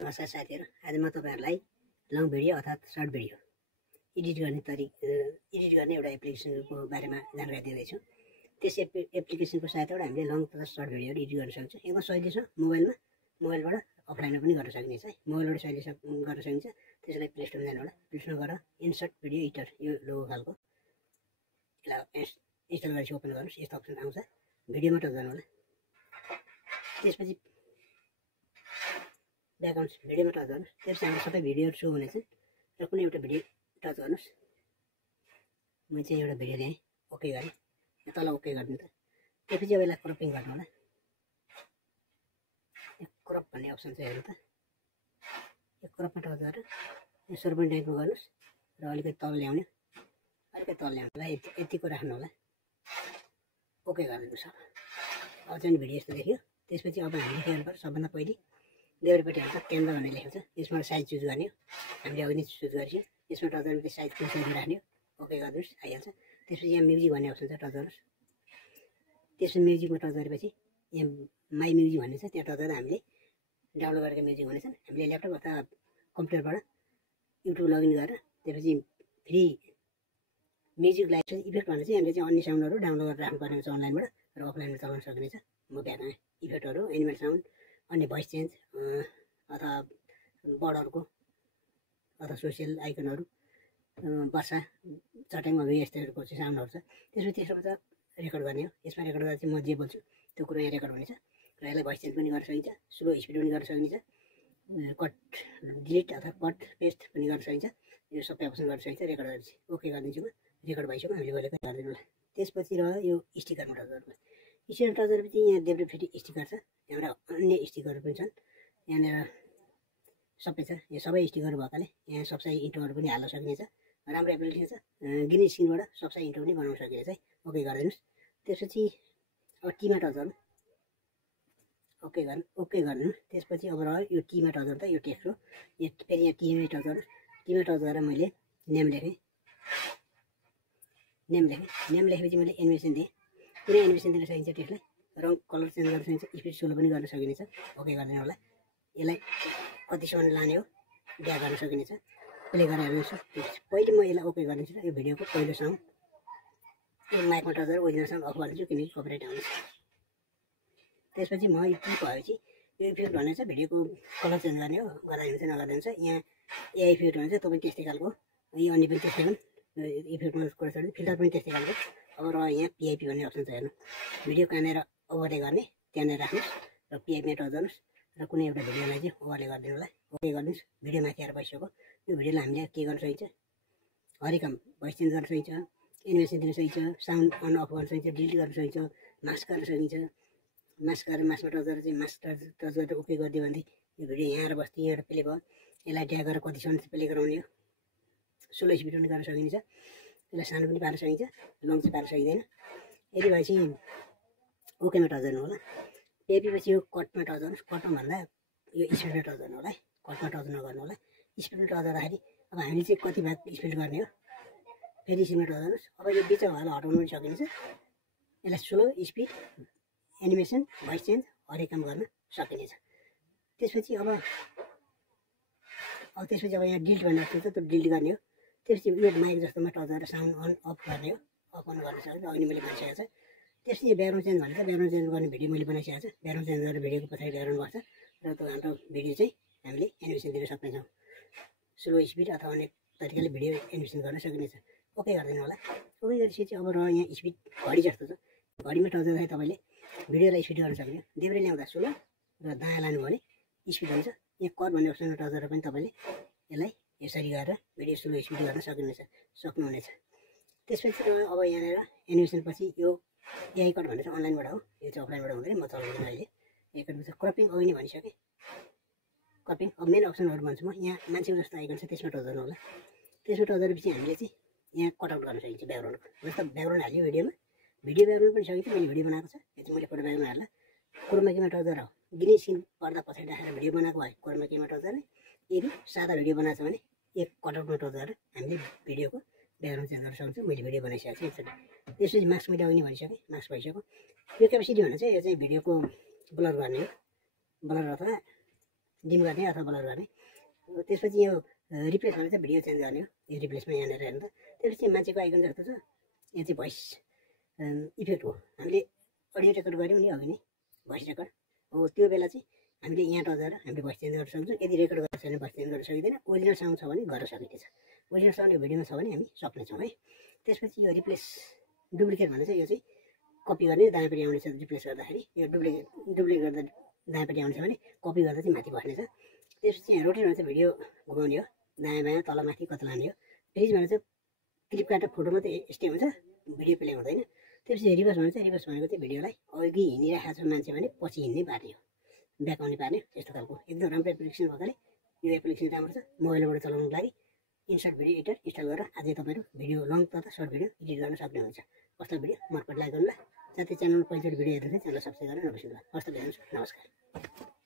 नमस्कार साथीहरु, आज म तपाईहरुलाई लङ भिडियो अर्थात सर्ट भिडियो एडिट गर्ने एउटा एप्लिकेसनको बारेमा जानकारी दिँदैछु। त्यस एप्लिकेसनको सहायताबाट हामीले लङ तथा सर्ट भिडियोहरु एडिट गर्न सक्छौं। एकदम सजिलो छ। मोबाइलबाट अफलाइनमा पनि गर्न सकिनेछ है। मोबाइलबाट सजिलो गर्न सकिन्छ। त्यसलाई प्ले स्टोरमा जानु होला। प्ले स्टोरमा गएर इन्सर्ट भिडियो एडिटर यो लोगो खालको यसलाई इन्स्टल गरेपछि ओपन गर्नुस्। यस्तो अप्सन आउँछ। भिडियोमा टच गर्नु होला। त्यसपछि ब्याकग्राउन्ड भिडियोमा टच गर्नुस्। त्यसपछि हाम्रो सबै भिडियोहरु शो हुनेछन् र कुनै एउटा भिडियो टच गर्नुस्। म चाहिँ एउटा भिडियो ल्याएँ, ओके गरे। तल ओके गर्नु त। त्यसपछि अब यसलाई क्रपिङ गर्नु होला। यो क्रप भन्ने अप्सन छ हेर्नु त। यो क्रपमा टच गरेर यो 0.9 मा गर्नुस् र अलिकति तल ल्याउने। अलिकति तल ल्याउनुलाई यतिको राख्नु होला। ओके गरिदिनुस्। अब चाहिँ भिडियो यस्तो देखियो। त्यसपछि अब हामीले के गर्नुपर्छ, सबभन्दा पहिले देब्रेपट्टि हाल्छ क्यामेरा भन्ने लेखेको छ। यसमा साइज चुज गर्ने हो। हामीले अघि नै चुज गरिसक्यौँ। यसमा टच गरेपछि साइज कुन साइजमा राख्ने हो, ओके गरिदिनुस्, आइहाल्छ। त्यसपछि यहाँ म्युजिक भन्ने अप्सन छ, टच गर्नुस्। त्यसपछि म्युजिकमा टच गरेपछि यहाँ माई म्युजिक भन्ने छ, त्यहाँ टच गर्दा हामीले डाउनलोड गरेका म्युजिक हुनेछन्। हामीले ल्यापटप अथवा कम्प्युटरबाट युट्युब लगइन गरेर त्यसपछि फ्री म्युजिक लाइभ इफेक्ट भन्ने चाहिँ हामीले चाहिँ अन्य साउन्डहरू डाउनलोड गरेर राख्नुपर्ने हुन्छ अनलाइनबाट र अफलाइनमा चलाउन सकिनेछ। म ब्याकमा इफेक्टहरू, एनिमल साउन्ड, अन्य भोइस चेन्ज अथवा बर्डहरूको अथवा सोसियल आइकनहरू, वर्षा चट्याङहरू यस्तोहरूको चाहिँ साउन्डहरू छ। त्यसपछि त्यसमा चाहिँ रेकर्ड गर्ने हो। यसमा रेकर्ड गर्दा चाहिँ म जे बोल्छु त्यो कुरो यहाँ रेकर्ड हुनेछ र यसलाई भोइस चेन्ज पनि गर्न सकिन्छ, स्लो स्पिड पनि गर्न सकिन्छ, कट डिलिट अथवा कट पेस्ट पनि गर्न सकिन्छ। यो सबै अप्सन गर्न सकिन्छ। रेकर्ड गरेपछि ओके गरिदिन्छु। म रेकर्ड भइसक्यो। हामीले गरेको गरिदिनु होला। त्यसपछि र यो स्टिकरमा टच गर्नु। स्टिकरमा टच गरेपछि यहाँ देब्रे फेरि स्टिकर छ। त्यहाँबाट अन्य स्टिकरहरू पनि छन्। यहाँनिर सबै छ। यो सबै स्टिकर भएकाले यहाँ सबसाई इन्टोहरू पनि हाल्न सकिनेछ। राम्रो एप्लिकेसन छ। ग्रिन स्क्रिनबाट सबसाई इन्टो पनि बनाउन सकिनेछ है। ओके गरिदिनुहोस्। त्यसपछि अब टीमा टच गर्नु। ओके गरिदिनु। त्यसपछि अब रह्यो यो टीमा टच गर्दा यो टेक्स्ट हो। यो फेरि यहाँ टीमा टच गर्नु। टीमा टच गरेर मैले नेम लेखेँ। नेम लेखेपछि मैले एनिमेसन दिएँ। कुनै एनिमेसन दिन सकिन्छ। टेक्स्टलाई रङ कलर चेन्ज गर्न सकिन्छ, स्पिड स्लो पनि गर्न सकिनेछ। ओके गरिदिनु होला। यसलाई कतिसम्म लाने हो ड्र्याग गर्न सकिनेछ। प्ले गरेर हेर्नुहोस्। पहिले म यसलाई ओके गरिदिन्छु र यो भिडियोको पहिलो साउन्ड यो माइकमा टच गरेर ओरिजिनल साउन्ड अफ गरिदिन्छु किनकि कपिराइट आउँछ। त्यसपछि म यो के भएपछि यो इफेक्ट भन्ने छ, भिडियोको कलर चेन्ज गर्ने हो, गर्दा हुन्छ नगर्दा हुन्छ। यहाँ एआई इफेक्ट हुन्छ, त्यो पनि त्यस्तै खालको। यो अन्य पनि त्यस्तै हुन्। इफेक्टमा कुरा छ, फिल्टर पनि त्यस्तै खालको। अब र यहाँ पिआइपी भन्ने अप्सन छ हेर्नु। भिडियो कहाँनिर ओभरले गर्ने त्यहाँनिर राख्नुहोस् र पिआइपीमा टच गर्नुहोस् र कुनै एउटा भिडियोलाई चाहिँ ओभरले गरिदिनु होला। ओके गरिदिनुहोस्। भिडियो माथि आएर बसिसक्यो। यो भिडियोलाई हामीले के गर्न सकिन्छ, हरेक काम भोइस चेन्ज गर्न सकिन्छ, एनिमेसन दिन सकिन्छ, साउन्ड अन अफ गर्न सकिन्छ, डिलिट गर्न सकिन्छ, मास्क गर्न सकिन्छ। मास्क गरेर मास्कमा टच गरेर चाहिँ मास्क टच गरेर ओके गरिदियो भने यो भिडियो यहाँ आएर बस्थ्यो, यहाँ प्ले भयो। यसलाई ड्र्याग गरेर कतिसम्म प्ले गराउने हो, स्लो स्पिड पनि गर्न सकिन्छ। यसलाई सानो पनि पार्न सकिन्छ, लङ चाहिँ पार्न सकिँदैन। यदि भएपछि ओकेमा टच गर्नु होला। पिआइपीपछि यो कटमा टच गर्नुहोस्। कटमा भन्दा यो स्पिडमा टच गर्नु होला है। कटमा टच नगर्नु होला। स्पिडमा टच गर्दाखेरि अब हामीले चाहिँ कति भाग स्पिड गर्ने हो, फेरि स्पिडमा टच गर्नुहोस्। अब यो बिचमा भएर हटाउनु पनि सकिन्छ। यसलाई slow speed, animation, voice change हरेक काम गर्न सकिनेछ। त्यसपछि अब यहाँ डिलिट भन्ने अप्सन छ, त्यो डिलिट गर्ने हो। त्यसपछि यो माइक जस्तोमा टच गरेर साउन्ड अन अफ गर्ने हो, अफ अन गर्न सकिन्छ। अघि मैले भनिसकेको छ। त्यसपछि ब्याकग्राउन्ड चेन्ज भनेको ब्याकग्राउन्ड चेन्ज गर्ने भिडियो मैले बनाइसकेको छ। ब्याकग्राउन्ड चेन्ज गरेर भिडियोको पछाडि ब्याकग्राउन्ड गर्छ र त्यो हाम्रो भिडियो चाहिँ हामीले एनिमेसन दिन सक्नेछौँ। स्लो स्पिड अथवा अन्य तरिकाले भिडियो एनिमेसन गर्न सकिनेछ। ओके गरिदिनु होला। ओके गरेपछि अब र यहाँ स्पिड घडी जस्तो छ। घडीमा टच गर्दाखेरि तपाईँले भिडियोलाई स्पिड गर्न सक्ने। देब्रे ल्याउँदा स्लो र दायाँ लानु भने स्पिड हुन्छ। यहाँ कर भन्ने अप्सनमा टच गरेर पनि तपाईँले यसलाई यसरी गरेर भिडियो स्लो स्पिड गर्न सक्नुहुनेछ। त्यसपछि अब यहाँनिर एनिमेसन पछि यो एआई कट भनेर अनलाइनबाट हो, यो चाहिँ अफलाइनबाट हुँदैन। म चलाउँदैन अहिले। एआई कट भन्छ। क्रपिङ अघि नै भनिसकेँ। क्रपिङ अब मेन अप्सनहरू भन्छु म। यहाँ मान्छेको जस्तो आइकन छ, त्यसमा टच गर्नु होला। त्यसमा टच गरेपछि हामीले चाहिँ यहाँ कटआउट गर्न सकिन्छ ब्याकग्राउन्डको। जस्तो ब्याकग्राउन्ड हाल्यो भिडियोमा, भिडियो ब्याकग्राउन्ड पनि सकिन्छ। मैले भिडियो बनाएको छ, यो चाहिँ मैले फोटो ब्याकग्राउन्ड हाल्दा क्रोमाकीमा टच गरेर ग्रिन स्क्रिन पर्दा पछाडि राखेर भिडियो बनाएको भए क्रोमाकीमा टच गर्ने। यदि सादा भिडियो बनाएको छ भने एक कटआउटमा टच गरेर हामीले भिडियोको ब्याकग्राउन्ड चेन्ज गर्न सक्छौँ। मैले भिडियो बनाइसकेको छु। त्यसपछि मास्क मैले अघि नै भनिसकेँ, मास्क भइसक्यो। यो क्यापेसिटी भने चाहिँ यो चाहिँ भिडियोको ब्लर गर्ने हो, ब्लर अथवा डिम गर्ने अथवा ब्लर गर्ने। त्यसपछि यो रिप्लेस भने चाहिँ भिडियो चेन्ज गर्ने हो। यो रिप्लेसमा यहाँनिर हेर्नु त। त्यसपछि मान्छेको आइकन जस्तो छ, यहाँ चाहिँ भोइस इफेक्ट हो। हामीले अडियो रेकर्ड गऱ्यौँ नि अघि नै भोइस रेकर्ड हो, त्यो बेला चाहिँ हामीले यहाँ टचेर हामीले भोइस चेन्ज गर्न सक्छौँ। यदि रेकर्ड गरेको छैन भोइस चेन्ज गर्न सकिँदैन। ओरिजिनल साउन्ड छ भने गर्न सकिन्छ। ओरिजिनल साउन्ड यो भिडियोमा छ भने हामी सक्नेछौँ है। त्यसपछि यो रिप्लेस डुप्लिकेट भने चाहिँ यो चाहिँ कपी गर्ने दायाँपट्टि आउनेछ। रिप्लेस गर्दाखेरि यो डुप्लिकेट गर्दा दायाँपट्टि आउनेछ भने कपी गर्दा चाहिँ माथि बस्नेछ। त्यसपछि यहाँ रोटेट भने चाहिँ भिडियो घुमाउने हो, दायाँ बायाँ तल माथि कता लाने हो। फ्रिज भने चाहिँ क्लिप काटेर फोटो मात्रै स्टे हुन्छ, भिडियो प्ले हुँदैन। त्यसपछि रिभर्स भने चाहिँ रिभर्स भनेको चाहिँ भिडियोलाई अघि हिँडिरहेको छ मान्छे भने पछि हिँड्नै पार्ने हो, ब्याक आउने पार्ने, यस्तो खालको एकदम राम्रो एप्लिकेसन भएकोले यो एप्लिकेसन राम्रो छ। मोबाइलबाट चलाउनुको लागि इन्सर्ट भिडियो एडिटर इन्स्टल गरेर आजै तपाईँहरू भिडियो लङ तथा सर्ट भिडियो एडिट गर्न सक्ने हुन्छ। कस्तो भिडियो मनपर्छ लाइक गर्नु ल। साथै च्यानलमा पहिलोचोटि भिडियो हेर्दा चाहिँ च्यानल सब्सक्राइब गरेर नबिर्सनु ल। हस्त नमस्कार।